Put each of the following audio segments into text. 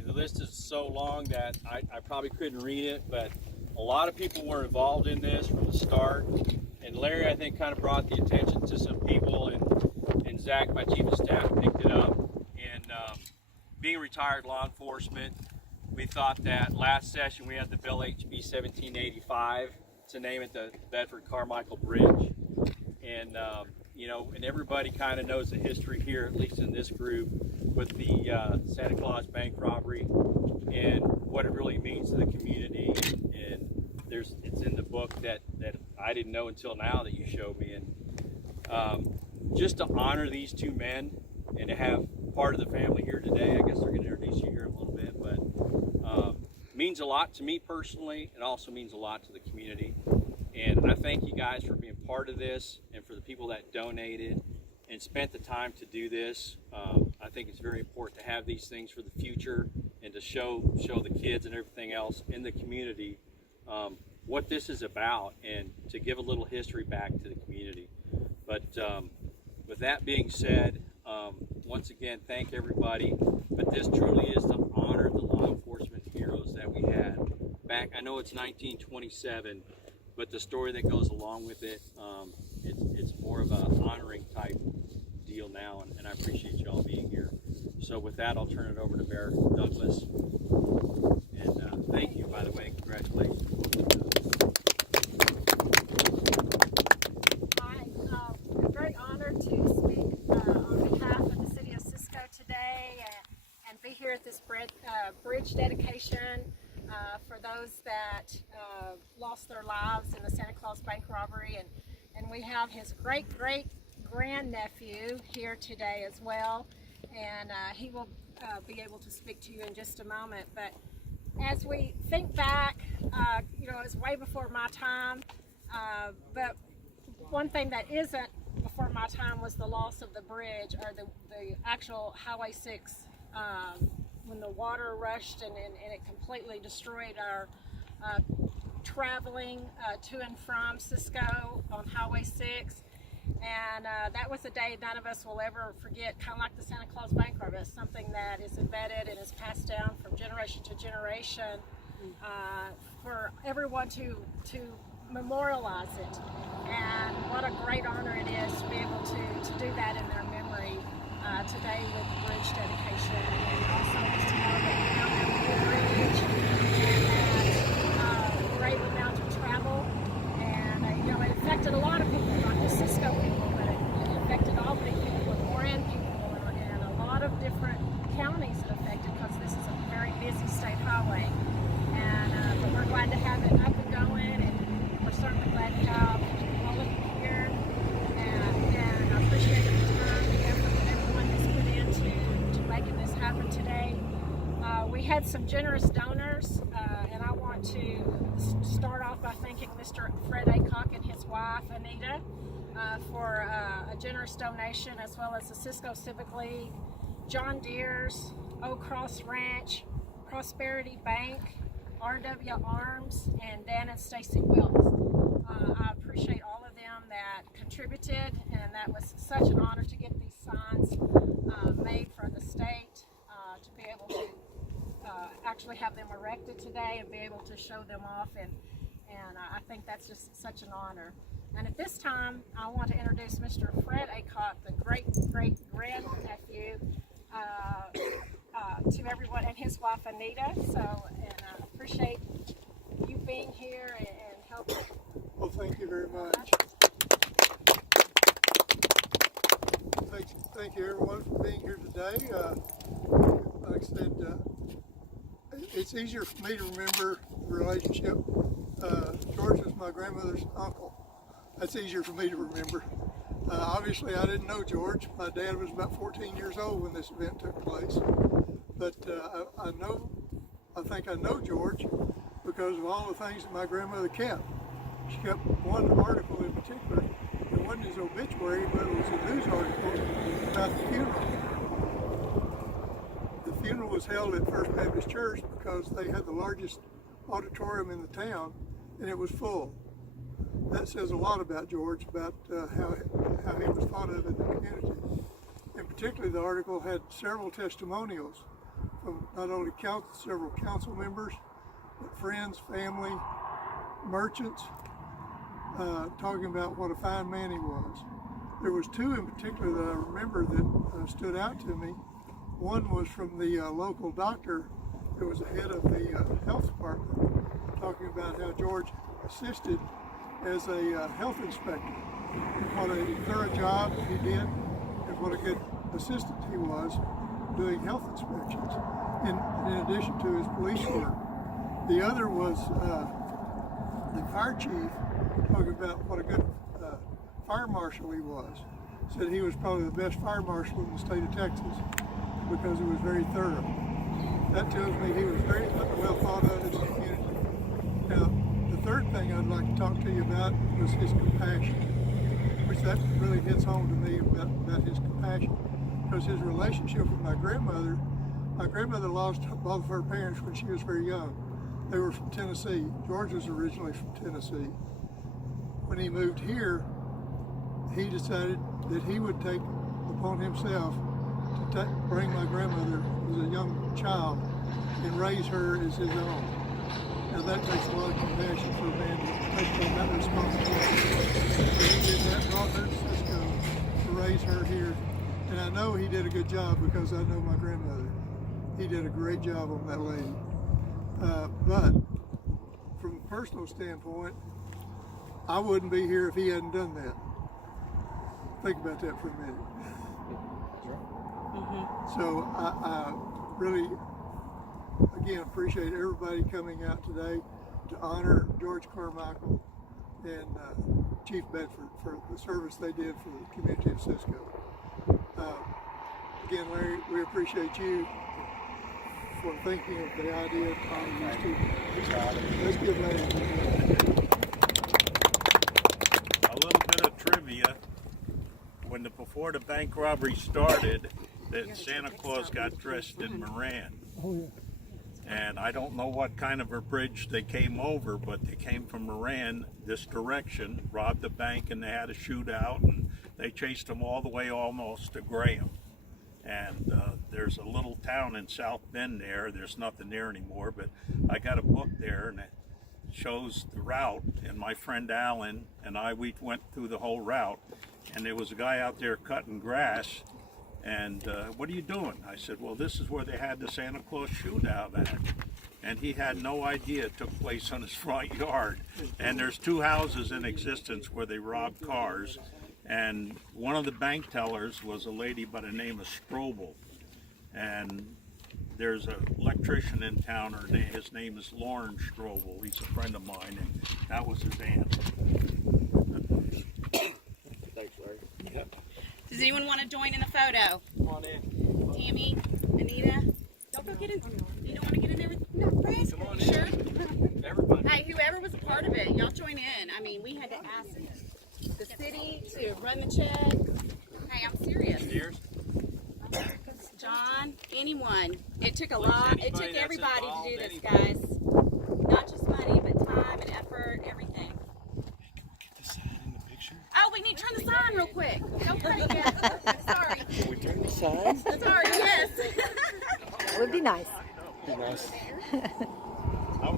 The list is so long that I probably couldn't read it, but a lot of people were involved in this from the start. And Larry, I think, kind of brought the attention to some people, and Zach, my chief of staff, picked it up. And being retired law enforcement, we thought that last session we had the bill HB 1785 to name it the Bedford-Carmichael Bridge. And you know, and everybody kind of knows the history here, at least in this group, with the Santa Claus bank robbery and what it really means to the community. And it's in the book that I didn't know until now that you showed me. And just to honor these two men and to have part of the family here today, I guess they're going to introduce you here in a little bit, but means a lot to me personally. It also means a lot to the community. And I thank you guys for being part of this, and for the people that donated and spent the time to do this. I think it's very important to have these things for the future and to show the kids and everything else in the community what this is about, and to give a little history back to the community. But with that being said, once again, thank everybody. But this truly is to honor the law enforcement heroes that we had back. I know it's 1927, but the story that goes along with it, it's more of a honoring type deal now, and I appreciate you all being here. So with that, I'll turn it over to Mayor Douglas. And thank you, by the way, and congratulations. I'm very honored to speak on behalf of the City of Cisco today and be here at this bridge dedication for those that lost their lives in the Santa Claus bank robbery. And we have his great-great-grandnephew here today as well. And he will be able to speak to you in just a moment. But as we think back, you know, it's way before my time. But one thing that isn't before my time was the loss of the bridge, or the actual Highway 6, when the water rushed and it completely destroyed our traveling to and from Cisco on Highway 6. And that was a day none of us will ever forget, kind of like the Santa Claus bank robbery. It's something that is embedded and is passed down from generation to generation for everyone to memorialize it. And what a great honor it is to be able to do that in their memory today with the bridge dedication. And also just to know that we now have a new bridge, and that we're able now to travel. And you know, it affected a lot of people, not just Cisco people, but it affected Albany people and Moran people, and a lot of different counties it affected, because this is a very busy state highway. And but we're glad to have it up and going, and we're certainly glad to have all of you here. And I appreciate the time, the effort that everyone has put into making this happen today. We had some generous donors, and I want to start off by thanking Mr. Fred Aycock and his wife, Anita, for a generous donation, as well as the Cisco Civic League, John Deere's, Oak Cross Ranch, Prosperity Bank, RW Arms, and Dan and Stacy Wills. I appreciate all of them that contributed, and that was such an honor to get these signs made for the state, to be able to actually have them erected today and be able to show them off, and I think that's just such an honor. And at this time, I want to introduce Mr. Fred Aycock, the great-great-grandnephew, to everyone, and his wife Anita. So, and I appreciate you being here and helping. Well, thank you very much. Thank you everyone for being here today. Like I said, it's easier for me to remember the relationship. George was my grandmother's uncle. That's easier for me to remember. Obviously, I didn't know George. My dad was about 14 years old when this event took place. But I think I know George because of all the things that my grandmother kept. She kept one article in particular. It wasn't his obituary, but it was a news article about the funeral. The funeral was held at First Baptist Church because they had the largest auditorium in the town, and it was full. That says a lot about George, about how he was thought of in the community. And particularly the article had several testimonials from not only several council members, but friends, family, merchants, talking about what a fine man he was. There was two in particular that I remember that stood out to me. One was from the local doctor who was the head of the health department, talking about how George assisted as a health inspector, and what a thorough job he did, and what a good assistant he was doing health inspections, in addition to his police work. The other was the fire chief, talking about what a good fire marshal he was. Said he was probably the best fire marshal in the state of Texas because he was very thorough. That tells me he was very well thought of in the community. Now, the third thing I'd like to talk to you about was his compassion, which that really hits home to me about his compassion, because his relationship with my grandmother lost both of her parents when she was very young. They were from Tennessee. George was originally from Tennessee. When he moved here, he decided that he would take upon himself to bring my grandmother as a young child and raise her as his own. Now that takes a lot of compassion for a man to take on that responsibility. But he did that, brought her to Cisco to raise her here. And I know he did a good job because I know my grandmother. He did a great job on that lady. But from a personal standpoint, I wouldn't be here if he hadn't done that. Think about that for a minute. So I really, again, appreciate everybody coming out today to honor George Carmichael and Chief Bedford for the service they did for the community of Cisco. Again, Larry, we appreciate you for thinking of the idea of honoring these two. Let's give Larry a hand. A little bit of trivia. Before the bank robbery started, that Santa Claus got dressed in Moran. Oh, yeah. And I don't know what kind of a bridge they came over, but they came from Moran this direction, robbed the bank, and they had a shootout, and they chased them all the way almost to Graham. And there's a little town in South Bend there. There's nothing there anymore, but I got a book there, and it shows the route. And my friend Alan and we went through the whole route, and there was a guy out there cutting grass. And what are you doing? I said, well, this is where they had the Santa Claus shootout at. And he had no idea it took place on his front yard. And there's two houses in existence where they robbed cars. And one of the bank tellers was a lady by the name of Strobel. And there's an electrician in town, his name is Lauren Strobel. He's a friend of mine, and that was his aunt. Thanks, Larry. Yep. Does anyone want to join in a photo? Come on in. Tammy, Anita, don't go get in. You don't want to get in there with no, Brad? Come on Sure. in. Everybody. Hey, whoever was a part of it, y'all join in. I mean, we had to ask the city to run the check. Hey, I'm serious. Cheers. John, anyone. It took a Please, lot. It anybody took that's everybody to involved, do this, anybody. guys. Not just money, but time and effort, everything. Oh, we need to turn the sign real quick. Don't cut it yet. Sorry. Can we turn the sign? Sorry, yes. That would be nice. I was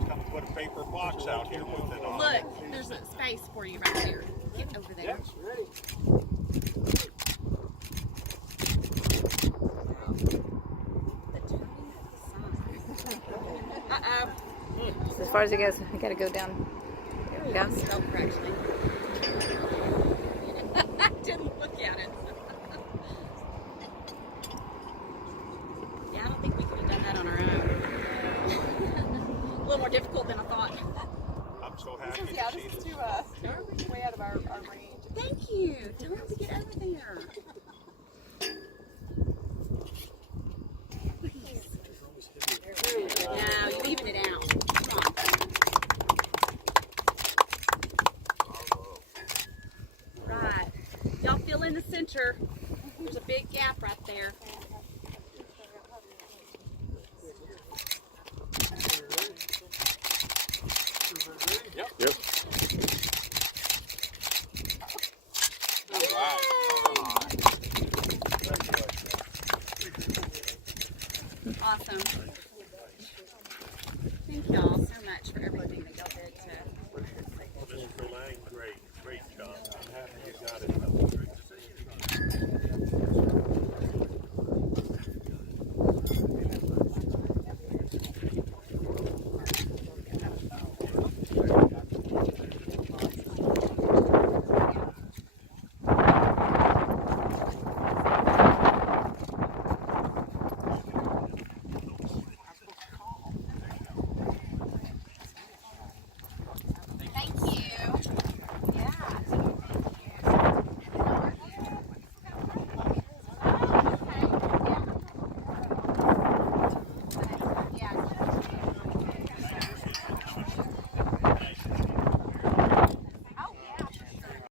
going to put a paper box out here with it on. Look, there's a space for you right here. Get over there. Yes, ready. Uh-oh. As far as it goes, I gotta go down. There we go. Spelled correctly. I didn't look at it. Yeah, I don't think we could have done that on our own. A little more difficult than I thought. I'm so happy to see this. Way out of our range. Thank you. Tell them to get over there. No, you even it out. Come on. Right. Y'all fill in the center. There's a big gap right there. Yep. Yep. All right. Awesome. everything that